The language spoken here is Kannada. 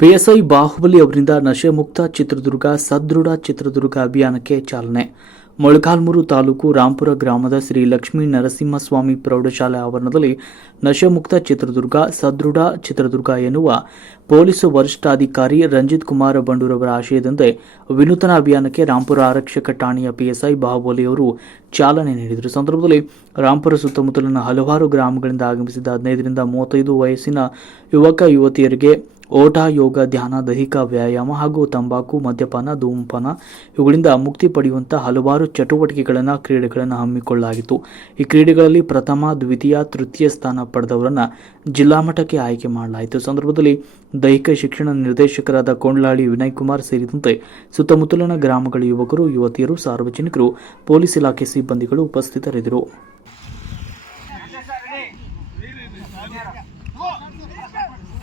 ಪಿಎಸ್ಐ ಬಾಹುಬಲಿ ಅವರಿಂದ ನಶೆ ಮುಕ್ತ ಚಿತ್ರದುರ್ಗ, ಸದೃಢ ಚಿತ್ರದುರ್ಗ ಅಭಿಯಾನಕ್ಕೆ ಚಾಲನೆ. ಮೊಳಕಾಲ್ಮೂರು ತಾಲೂಕು ರಾಂಪುರ ಗ್ರಾಮದ ಶ್ರೀ ಲಕ್ಷ್ಮೀ ನರಸಿಂಹಸ್ವಾಮಿ ಪ್ರೌಢಶಾಲೆ ಆವರಣದಲ್ಲಿ ನಶೆ ಮುಕ್ತ ಚಿತ್ರದುರ್ಗ, ಸದೃಢ ಚಿತ್ರದುರ್ಗ ಎನ್ನುವ ಪೊಲೀಸ್ ವರಿಷ್ಠಾಧಿಕಾರಿ ರಂಜಿತ್ ಕುಮಾರ್ ಬಂಡೂರವರ ಆಶಯದಂತೆ ವಿನೂತನ ಅಭಿಯಾನಕ್ಕೆ ರಾಂಪುರ ಆರಕ್ಷಕ ಠಾಣೆಯ ಪಿಎಸ್ಐ ಬಾಹುಬಲಿ ಅವರು ಚಾಲನೆ ನೀಡಿದರು. ಸಂದರ್ಭದಲ್ಲಿ ರಾಂಪುರ ಸುತ್ತಮುತ್ತಲಿನ ಹಲವಾರು ಗ್ರಾಮಗಳಿಂದ ಆಗಮಿಸಿದ ಹದಿನೈದರಿಂದ ಮೂವತ್ತೈದು ವಯಸ್ಸಿನ ಯುವಕ, ಯುವತಿಯರಿಗೆ ಓಟ ಯೋಗ ಧ್ಯಾನ ದೈಹಿಕ ವ್ಯಾಯಾಮ ಹಾಗೂ ತಂಬಾಕು ಮದ್ಯಪಾನ ಧೂಮಪಾನ ಇವುಗಳಿಂದ ಮುಕ್ತಿ ಪಡೆಯುವಂಥ ಹಲವಾರು ಚಟುವಟಿಕೆಗಳನ್ನು ಕ್ರೀಡೆಗಳನ್ನು ಹಮ್ಮಿಕೊಳ್ಳಲಾಗಿತ್ತು ಈ ಕ್ರೀಡೆಗಳಲ್ಲಿ ಪ್ರಥಮ ದ್ವಿತೀಯ ತೃತೀಯ ಸ್ಥಾನ ಪಡೆದವರನ್ನು ಜಿಲ್ಲಾ ಮಟ್ಟಕ್ಕೆ ಆಯ್ಕೆ ಮಾಡಲಾಯಿತು ಸಂದರ್ಭದಲ್ಲಿ ದೈಹಿಕ ಶಿಕ್ಷಣ ನಿರ್ದೇಶಕರಾದ ಕೊಂಡ್ಲಾಳಿ ವಿನಯ್ ಕುಮಾರ್ ಸೇರಿದಂತೆ ಸುತ್ತಮುತ್ತಲಿನ ಗ್ರಾಮಗಳ ಯುವಕರು ಯುವತಿಯರು ಸಾರ್ವಜನಿಕರು ಪೊಲೀಸ್ ಇಲಾಖೆ ಸಿಬ್ಬಂದಿಗಳು ಉಪಸ್ಥಿತರಿದ್ದರು